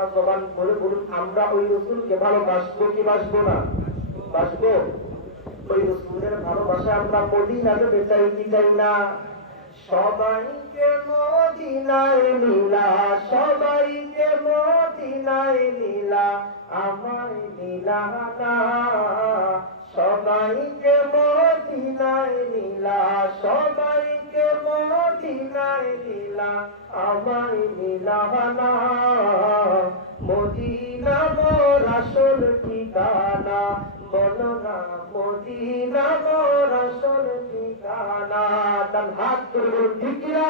আপনারা জবান করে বলুন, আমরা ওই রাসূলকে ভালোবাসবো কি বাসবো না? বাসবো। ওই রাসূলের ভালোবাসা আমরা মদিনাতে চাই কি চাই না? সবাইকে মদিনায় নিলা, সবাইকে মদিনায় নিলা, আমায় নিলা না। সবাইকে মদিনায় নিলা, সবাইকে মদিনায় নিলা, আমায় নিলা না। মদিনা মোর আসল ঠিকানা, বলো না মদিনা মোর আসল ঠিকানা। তার হাত তুলে বলুন ঠিক কিনা?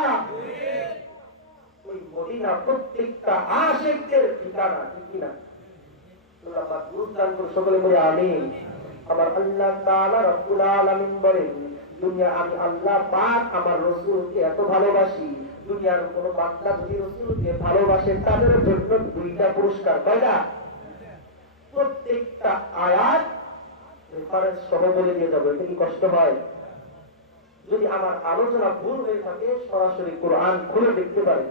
ওই মদিনা প্রত্যেকটা আশিকদের ঠিকানা, ঠিক কিনা? আল্লাহ পাক বুঝদান করে সকলে বলে আমিন। আমার আল্লাহ তাআলা রব্বুল আলামিন বলেন, দুনিয়া আমি আল্লাহ পাক আমার রাসূলকে এত ভালোবাসি, দুনিয়ার কোন বান্দা যদি রাসূলকে ভালোবাসে তাদের জন্য দুইটা পুরস্কার। কয়টা? প্রত্যেকটা আয়াত রেফারেন্স সহ বলে দিয়ে যাবো, এটা কি কষ্ট হয়? যদি আমার আলোচনা ভুল হয়ে থাকে সরাসরি কোরআন খুলে দেখতে পারেন।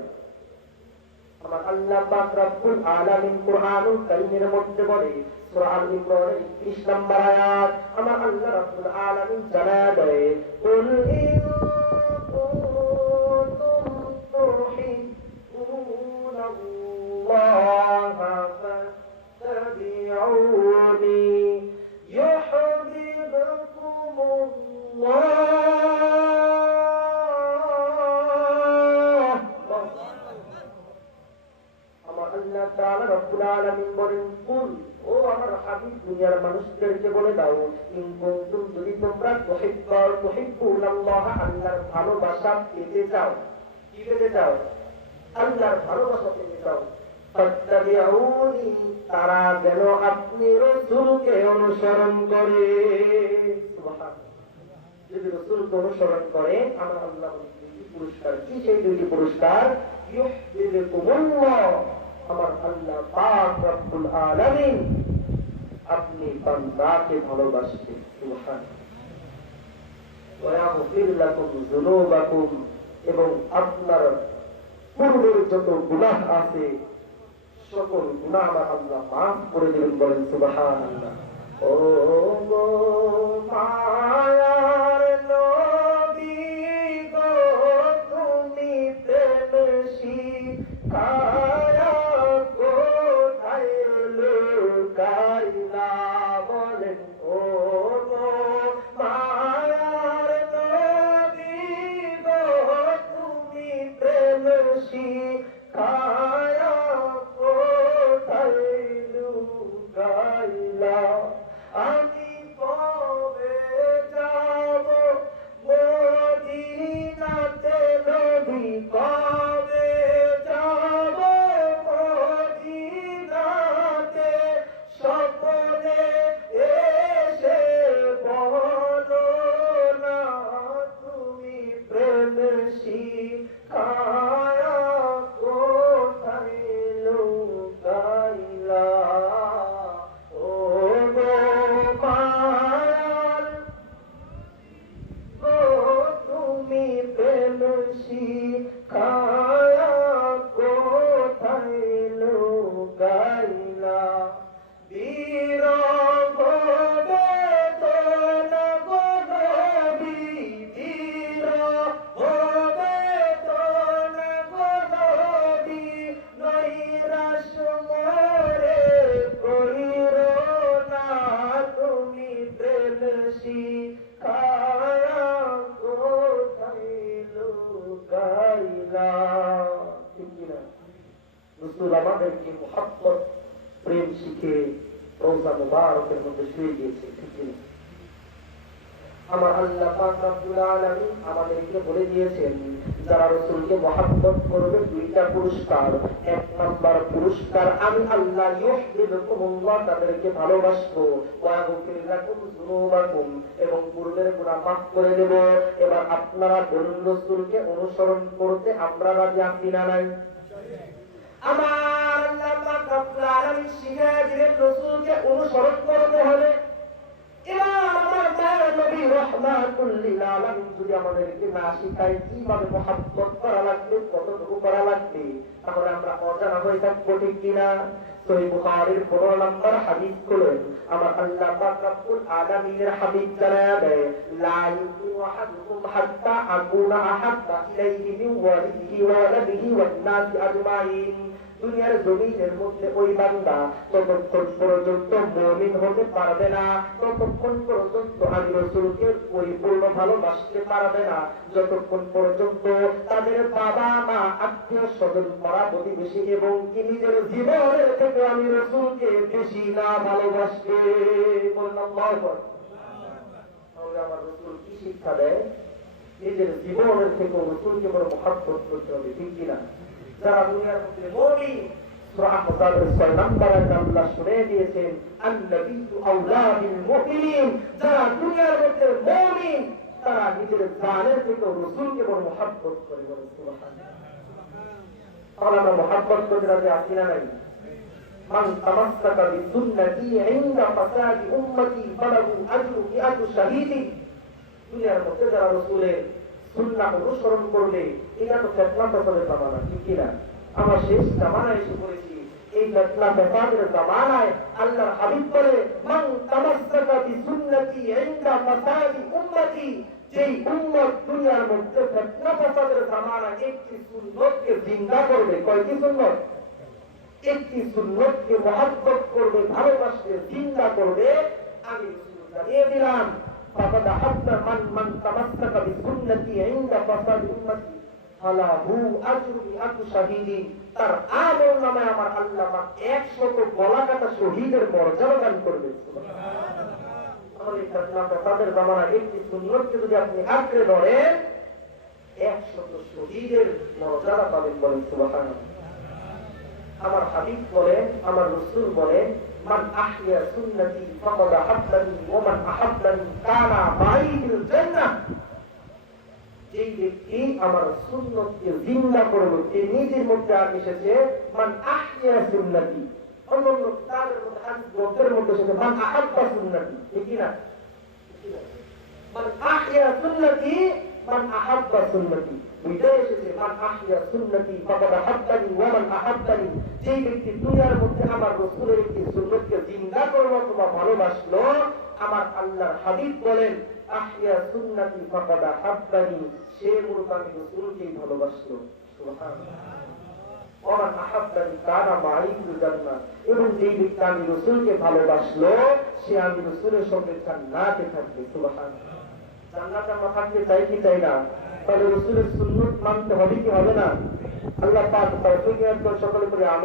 আমার আল্লাহ পাক রব্বুল আলামিন কোরআনুল কারীমের মধ্যে বলে, সূরা আল ইমরানের 31 নম্বর আয়াত, আমার আল্লাহ রব্বুল আলামিন জানায় দেয়, কুল ইন কুনতুম তুহিব্বুনাল্লাহা ফাত্তাবিউনি ইউহিব্বুকুমুল্লাহ। আল্লাহ তাআলা রব্বুল আলামিন বলেন, কুল, ও আমার হাবিব দুনিয়ার মানুষদেরকে বলে দাও, ইন কুনতুম, যদি তোমরা তুহিব্বুনাল্লাহ, আল্লাহর ভালোবাসা পেতে চাও। কি পেতে চাও? আল্লাহর ভালোবাসা পেতে চাও। ফাত্তাবিউনি, তারা যেন আপনি রাসূলকে অনুসরণ করে। সুবহানাল্লাহ। যদি রাসূলকে অনুসরণ করে আমার আল্লাহ দুটি পুরস্কার। কি সেই দুটি পুরস্কার? ইউহিব্বুকুমুল্লাহ, আমার আল্লাহ পাক রব্বুল আলামিন আপনি বান্দাকে ভালোবাসবেন। সুবহানাল্লাহ। ওয়া ইয়াগফির লাকুম যুনুবাকুম, এবং আপনার পূর্বের যত গুনাহ আছে সকল গুনাহ আমার আল্লাহ মাফ করে দেবেন। বলেন সুবহানাল্লাহ। ও গো মায়ার নবী গো, তুমি প্রেম শিখায়া কোথায় লুকাইলা? বলেন ও গো মায়ার নবী গো, তুমি প্রেম শিখায়া কোথায় লুকাইলা? আমি কবে যাব মদিনাতে নবী, কবে যাব মদিনাতে? স্বপ্নে এসে বলো না, তুমি প্রেম শিখায়া কোথায় লুকাইলা? ও গো মায়ার গো, তুমি প্রেম শিখায়া কোথায় লুকাইলা? বিরহ বেদনা গো নবী, বিরহ বেদনা গো নবী, নৈরাশ মোরে কইরো না, তুমি প্রেম শিখায়া কোথায় লুকাইলা? ঠিক কিনা? রাসূল আমাদেরকে মুহাব্বত প্রেম শিখে রওজা মুবারকের মধ্যে শুয়ে দিয়েছে। ঠিক কিনা? আমার আল্লাহ পাক রব্বুল আলামিন আমাদেরকে বলে দিয়েছেন, যারা রাসূলকে মুহাব্বত করবে দুইটা পুরস্কার। এক নাম্বার পুরস্কার, আমি আল্লাহ ইউহিব্বুকুমুল্লাহ, তাদেরকে ভালোবাসবো। ওয়া ইয়াগফির লাকুম যুনুবাকুম, এবং পূর্বের গুনাহ মাফ করে দেব। এবার আপনারা বলুন, রাসূলকে অনুসরণ করতে আমরা রাজি আছি না নাই? আমার আল্লাহ পাক রব্বুল আলামিন শিখায় দিলেন রাসূলকে অনুসরণ করতে হবে। এবার আমার মায়ের নবী রাহমাতুল লিল আলামিন যদি আমাদেরকে না শিখায় কিভাবে মুহাব্বত করা লাগবে, কতটুকু করা লাগবে, তাহলে আমরা অজানা হয়ে থাকবো, ঠিক কিনা? সহিহ বুখারীর 15 নম্বর হাদিস খুলেন, আমার আল্লাহ পাক রব্বুল আলামিনের হাবিব জানায়া দেয়, লা ইউমিনু আহাদুকুম হাত্তা আকুনা আহাব্বা ইলাইহি মিন ওয়ালিদিহি ওয়া ওয়ালাদিহি ওয়ান নাসি আজমাইন। দুনিয়ার জমিনের মধ্যে ওই বান্দা ততক্ষণ পর্যন্ত মুমিন হতে পারবে না, ততক্ষণ পর্যন্ত আমি রাসূলকে পরিপূর্ণ ভালোবাসতে পারবে না, যতক্ষণ পর্যন্ত তাদের বাবা মা আত্মীয় স্বজন পাড়া প্রতিবেশী এবং কি নিজের জীবনের থেকে আমি রাসূলকে বেশি না ভালোবাসবে। বললাম আল্লাহু আকবার। তাহলে আমার রাসূল কি শিক্ষা দেয়? নিজের জীবনের থেকে রাসূলকে বড় মহব্বত করতে হবে, ঠিক কিনা? যারা দুনিয়ার মধ্যে মুমিন, সূরা আহজাবের 6 নম্বর আয়াতে আল্লাহ শুনিয়ে দিয়েছেন, আন-নাবিয়্যু আওলা বিল মুমিনিন। যারা দুনিয়ার মধ্যে মুমিন, তারা নিজের জানের থেকে রাসূলকে বড় মহব্বত করে। বলে সুবহানাল্লাহ। তাহলে আমরা মহব্বত করতে রাজি আছি না নাই? মান তামাসসাকা বিসুন্নতি ইনদা ফাসাদি উম্মতি ফালাহু আজরু মিআতু শাহীদিন। দুনিয়ার মধ্যে যারা রাসূলের সুন্নাহ অনুসরণ করলে, এটা তো ফিতনা ফসাদের জামানা, ঠিক কিনা? আমরা শেষ জামানায় এসে পড়েছি। এই ফিতনা ফসাদের জামানায় আল্লাহর হাবিব বলে, মান তামাসসাকা বিসুন্নতি ইনদা ফাসাদি উম্মতি। যেই উম্মত দুনিয়ার মধ্যে ফিতনা ফসাদের জামানায় একটি সুন্নতকে জিন্দা করবে, কয়টি সুন্নত? একটি সুন্নতকে মহব্বত করবে, ভালোবাসবে, জিন্দা করবে, আমি রাসূল জানিয়ে দিলাম, فقد حب من تمسك بسنتي عند فساد امتي فله اجر 100 شهيد। তার আমল নামে আমার আল্লাহ পাক 100 গলা কাটা শহীদের মর্যাদা দান করবে। সুবহানাল্লাহ। তাহলে তাদের জামানায় একটি সুন্নতকে যদি আপনি আঁকড়ে ধরেন, 100 শহীদের মর্যাদা পাবেন। বলেন সুবহানাল্লাহ। আমার হাবিব বলেন, আমার রাসূল বলেন, মান আহইয়া সুন্নতি ফাকাদ আহাব্বানি ওয়া মান আহাব্বানি কানা মাই ফিল জান্নাহ। যেই ব্যক্তি আমার সুন্নতকে জিন্দা করবে, সে নিজের মধ্যে আর এসেছে মান আহইয়া সুন্নতি। অন্যান্য কিতাবের মধ্যে, হাদিস গ্রন্থের মধ্যে এসেছে মান আহাব্বা সুন্নতি, ঠিক কি না? মান আহইয়া সুন্নতি, মান আহাব্বা সুন্নতি। বুঝে এসেছে মান আহইয়া সুন্নতি ফাকাদ আহাব্বানি ওয়া মান আহাব্বানি। যেই ব্যক্তি দুনিয়ার মধ্যে আমার রাসূলের একটি সুন্নতকে জিন্দা করলো অথবা ভালোবাসলো, আমার আল্লাহর হাবিব বলেন, আহইয়া সুন্নতি ফাকাদ আহাব্বানি, সে মূলত আমি রাসূলকেই ভালোবাসলো। সুবহানাল্লাহ। ওয়া মান আহাব্বানি কানা মাই ফিল জান্নাহ। এবং যেই ব্যক্তি আমি রাসূলকে ভালোবাসলো, সে আমি রাসূলের সঙ্গে জান্নাতে থাকবে। সুবহানাল্লাহ। জান্নাতে আমরা থাকতে চাই কি চাই না? তাহলে রাসূলের সুন্নাত মানতে হবে কি হবে না? আল্লাহ পাক তৌফিক দান করুন সকলে করে আমিন।